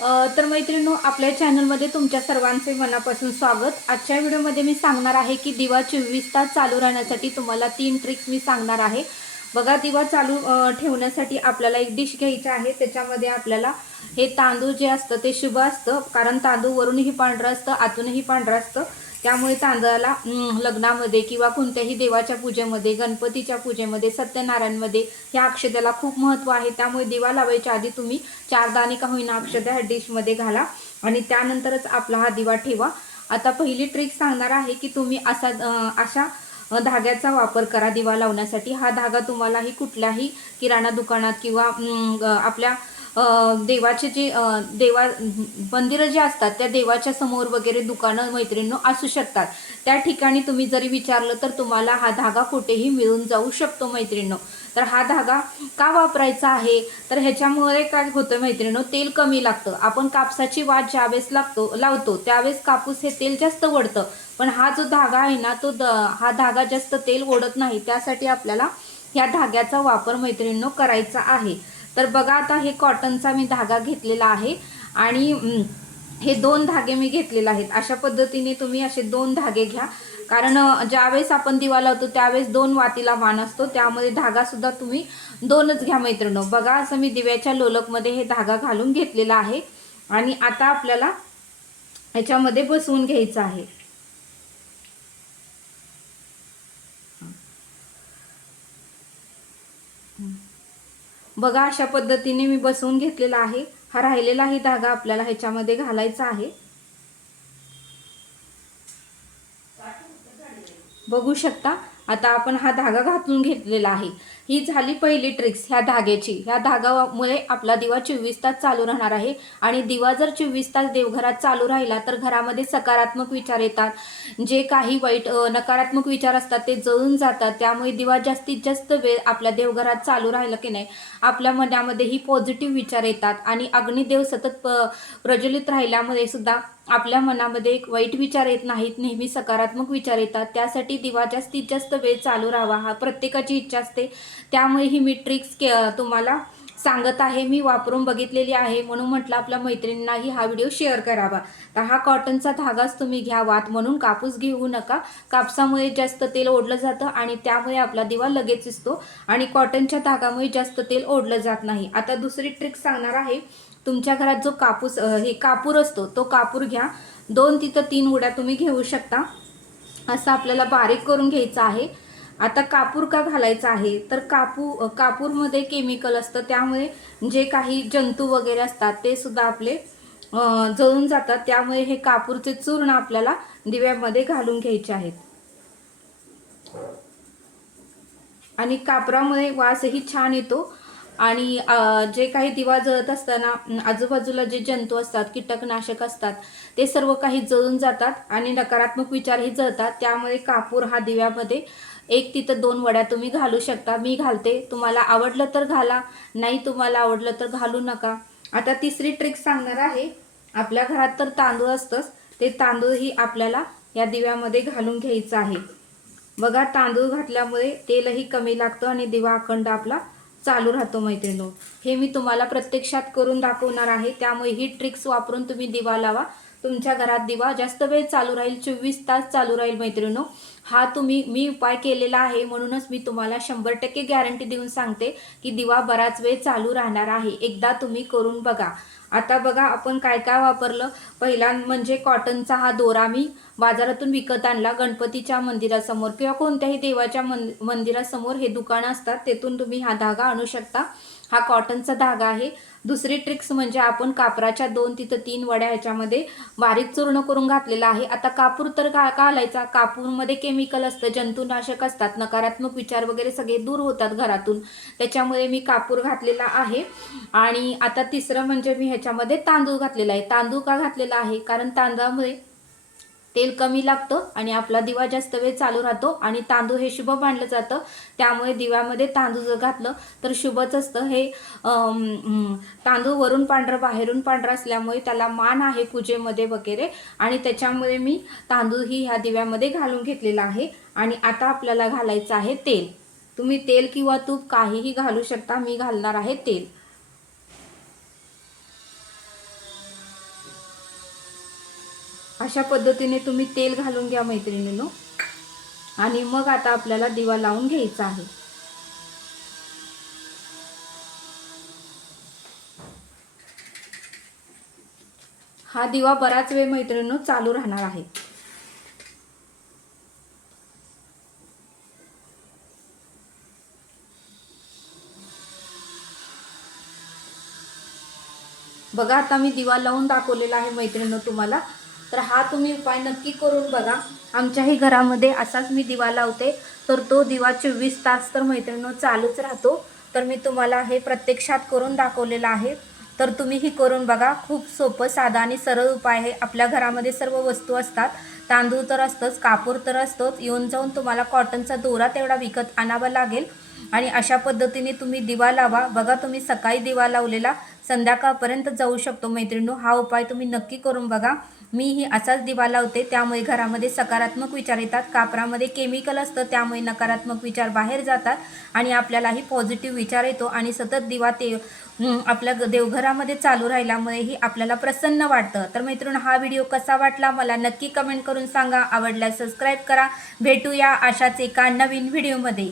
तर मैत्रिणींनो, आपल्या चॅनलमध्ये तुमच्या सर्वांचे मनापासून स्वागत। आजच्या व्हिडिओमध्ये मी सांगणार आहे की दिवा 24 तास चालू राहण्यासाठी तुम्हाला 3 ट्रिक्स मी सांगणार आहे। बघा, दिवा चालू ठेवण्यासाठी आपल्याला एक डिश घ्यायची आहे। त्याच्यामध्ये आपल्याला हे तांदूळ जे असतं ते शुभ असतं, कारण तांदूळ वरूनही पांढरं असतं, आतूनही पांढरं असतं। त्यामुळे तांदळाला लग्नामध्ये किंवा कोणत्याही देवाच्या पूजेमध्ये, गणपतीच्या पूजेमध्ये, सत्यनारायणमध्ये या अक्षतेला खूप महत्त्व आहे। त्यामुळे दिवा लावायच्या आधी तुम्ही 4 दाणे का होईना अक्षता ह्या डिशमध्ये घाला आणि त्यानंतरच आपला हा दिवा ठेवा। आता पहिली ट्रिक सांगणार आहे की तुम्ही अशा धाग्याचा वापर करा दिवा लावण्यासाठी। हा धागा तुम्हालाही कुठल्याही किराणा दुकानात किंवा आपल्या देवाचे जे मंदिरं जे असतात त्या देवाच्या समोर वगैरे दुकानं मैत्रिणींनो असू शकतात। त्या ठिकाणी तुम्ही जरी विचारलं तर तुम्हाला हा धागा कुठेही मिळून जाऊ शकतो मैत्रिणींनो। तर हा धागा का वापरायचा आहे, तर ह्याच्यामुळे काय होतं मैत्रिणींनो, तेल कमी लागतं। आपण कापसाची वात ज्यावेळेस लावतो त्यावेळेस कापूस हे तेल जास्त ओढतं, पण हा जो धागा आहे ना हा धागा जास्त तेल ओढत नाही। त्यासाठी आपल्याला ह्या धाग्याचा वापर मैत्रिणींनो करायचा आहे। तर बघा, आता हे कॉटनचा मी धागा घेतलेला आहे आणि हे 2 धागे मी घेतलेले आहेत। अशा पद्धतीने तुम्ही असे 2 धागे घ्या, कारण ज्यावेळेस आपण दिवा लावतो त्यावेळेस 2 वातीला मान असतो, त्यामुळे धागा सुद्धा तुम्ही 2च घ्या मैत्रिणींनो। बघा, असं मी दिव्याच्या लोलकमध्ये हे धागा घालून घेतलेला आहे आणि आता आपल्याला याच्यामध्ये बसवून घ्यायचं आहे। बघा, अशा पद्धतीने मी बसवून घेतलेला आहे। हा राहिलेलाही धागा आपल्याला ह्याच्यामध्ये घालायचा आहे। बघू शकता, आता आपण हा धागा घालून घेतलेला आहे। ही झाली पहिली ट्रिक्स ह्या धाग्याची। ह्या धागामुळे आपला दिवा 24 तास चालू राहणार आहे आणि दिवा जर 24 तास देवघरात चालू राहिला तर घरामध्ये सकारात्मक विचार येतात, जे काही वाईट नकारात्मक विचार असतात ते जळून जातात। त्यामुळे दिवा जास्तीत जास्त वेळ आपल्या देवघरात चालू राहिला की नाही, आपल्या मनामध्ये ही पॉझिटिव्ह विचार येतात आणि अग्निदेव सतत प्रज्वलित राहिल्यामुळे सुद्धा आपल्या मनामध्ये एक वाईट विचार येत नाहीत, नेहमी सकारात्मक विचार येतात। त्यासाठी दिवा जास्तीत जास्त वेळ चालू राहावा हा प्रत्येकाची इच्छा असते। त्यामुळे ही मी ट्रिक्स तुम्हाला सांगत आहे, मी वापरून बघितलेली आहे, म्हणून म्हटलं आपल्या मैत्रिणींनाही हा व्हिडिओ शेअर करावा। तर हा कॉटनचा धागाच तुम्ही घ्या, वात म्हणून कापूस घेऊ नका। कापसामुळे जास्त तेल ओढलं जातं आणि त्यामुळे आपला दिवा लगेच शिजतो आणि कॉटनच्या धागामुळे जास्त तेल ओढलं जात नाही। आता दुसरी ट्रिक सांगणार आहे। तुमच्या घरात जो कापूर असतो तो कापूर घ्या, 2 तिथं 3 उड्या तुम्ही घेऊ शकता। असं आपल्याला बारीक करून घ्यायचं आहे। आता कापूर का घालायचा आहे, तर कापूरमध्ये केमिकल असतं, त्यामुळे जे काही जंतू वगैरे असतात ते सुद्धा आपले जळून जातात। त्यामुळे हे कापूरचे चूर्ण आपल्याला दिव्यामध्ये घालून घ्यायचे आहेत आणि कापरामुळे वासही छान येतो आणि जे काही दिवा जळत असताना आजूबाजूला जे जंतू असतात, कीटकनाशक असतात, ते सर्व काही जळून जातात आणि नकारात्मक विचारही जळतात। त्यामुळे कापूर हा दिव्यामध्ये 1 तिथं 2 वड्या तुम्ही घालू शकता। मी घालते, तुम्हाला आवडलं तर घाला, नाही तुम्हाला आवडलं तर घालू नका। आता तिसरी ट्रिक सांगणार आहे। आपल्या घरात तर तांदूळ असतंच, ते तांदूळही आपल्याला या दिव्यामध्ये घालून घ्यायचं आहे। बघा, तांदूळ घातल्यामुळे तेलही कमी लागतं आणि दिवा अखंड आपला चालू राहतो मैत्रिणींनो। हे मी तुम्हाला प्रत्यक्षात करून दाखवणार आहे, त्यामुळे ही ट्रिक्स वापरून तुम्ही दिवा लावा। तुमच्या घरात दिवा जास्त वेळ चालू राहील, 24 तास चालू राहील मैत्रिणींनो। हा मी उपाय केलेला आहे, म्हणूनच मी तुम्हाला 100% गॅरंटी देऊन सांगते की दिवा बराच वेळ चालू राहणार आहे। एकदा तुम्ही करून बघा। आता बघा, आपण काय काय वापरलं। पहिला म्हणजे कॉटनचा हा दोरा मी बाजारातून विकत आणला। गणपतीच्या मंदिरासमोर किंवा कोणत्याही देवाच्या मंदिरासमोर हे दुकानं असतात, तेथून तुम्ही हा धागा आणू शकता। हा कॉटनचा धागा आहे। दुसरी ट्रिक्स म्हणजे आपण कापराच्या 2 तिथं 3 वड्या ह्याच्यामध्ये बारीक चूर्ण करून घातलेला आहे। आता कापूर तर का घालायचा, कापूरमध्ये केमिकल असतं, जंतुनाशक असतात, नकारात्मक विचार वगैरे सगळे दूर होतात घरातून, त्याच्यामुळे मी कापूर घातलेला आहे। आणि आता तिसरं म्हणजे मी ह्याच्यामध्ये तांदूळ घातलेला आहे। तांदूळ का घातलेला आहे, कारण तांदळामुळे तेल कमी लागतं आणि आपला दिवा जास्त वेळ चालू राहतो आणि तांदूळ हे शुभ मानलं जातं। त्यामुळे दिव्यामध्ये तांदूळ जर घातलं तर शुभच असतं। हे तांदूळ वरून पांढरं बाहेरून पांढरं असल्यामुळे त्याला मान आहे पूजेमध्ये वगैरे, आणि त्याच्यामुळे मी तांदूळ ही ह्या दिव्यामध्ये घालून घेतलेला आहे। आणि आता आपल्याला घालायचं आहे तेल। तुम्ही तेल किंवा तूप काहीही घालू शकता, मी घालणार आहे तेल। अशा पद्धतीने तुम्ही तेल घालून घ्या मैत्रिणींनो. आणि मग आता आपल्याला दिवा लावून घ्यायचा आहे. हा दिवा बराच वेळ मैत्रिणींनो चालू राहणार आहे. बघा आता मी दिवा लावून दाखवलेला आहे मैत्रिणींनो तुम्हाला. तर हा तुम्ही उपाय नक्की करून बघा. आमच्याही घरामध्ये असाच मी दिवा लावते, तर तो दिवा 24 तास तर मैत्रिणींनो चालूच राहतो. तर मी तुम्हाला हे प्रत्यक्षात करून दाखवलेलं आहे. तर तुम्हीही करून बघा. खूप सोपं, साधा आणि सरळ उपाय आहे. आपल्या घरामध्ये सर्व वस्तू असतात. तांदूळ तर असतंच, कापूर तर असतोच. येऊन जाऊन तुम्हाला कॉटनचा दोरा तेवढा विकत आणावा लागेल. आणि अशा पद्धतीने तुम्ही दिवा लावा. बघा तुम्ही सकाळी दिवा लावलेला संध्याकाळपर्यंत जाऊ शकतो मैत्रिणींनो. हा उपाय तुम्ही नक्की करून बघा. मीही असाच दिवा लावते, त्यामुळे घरामध्ये सकारात्मक विचार येतात. कापरामध्ये केमिकल असतं, त्यामुळे नकारात्मक विचार बाहेर जातात आणि आपल्यालाही पॉझिटिव्ह विचार येतो. आणि सतत दिवा आपल्या देवघरामध्ये चालू राहिल्यामुळेही आपल्याला प्रसन्न वाटतं. तर मैत्रिणींनो, हा व्हिडिओ कसा वाटला मला नक्की कमेंट करून सांगा. आवडल्यास सबस्क्राईब करा. भेटूया अशाच एका नवीन व्हिडिओमध्ये.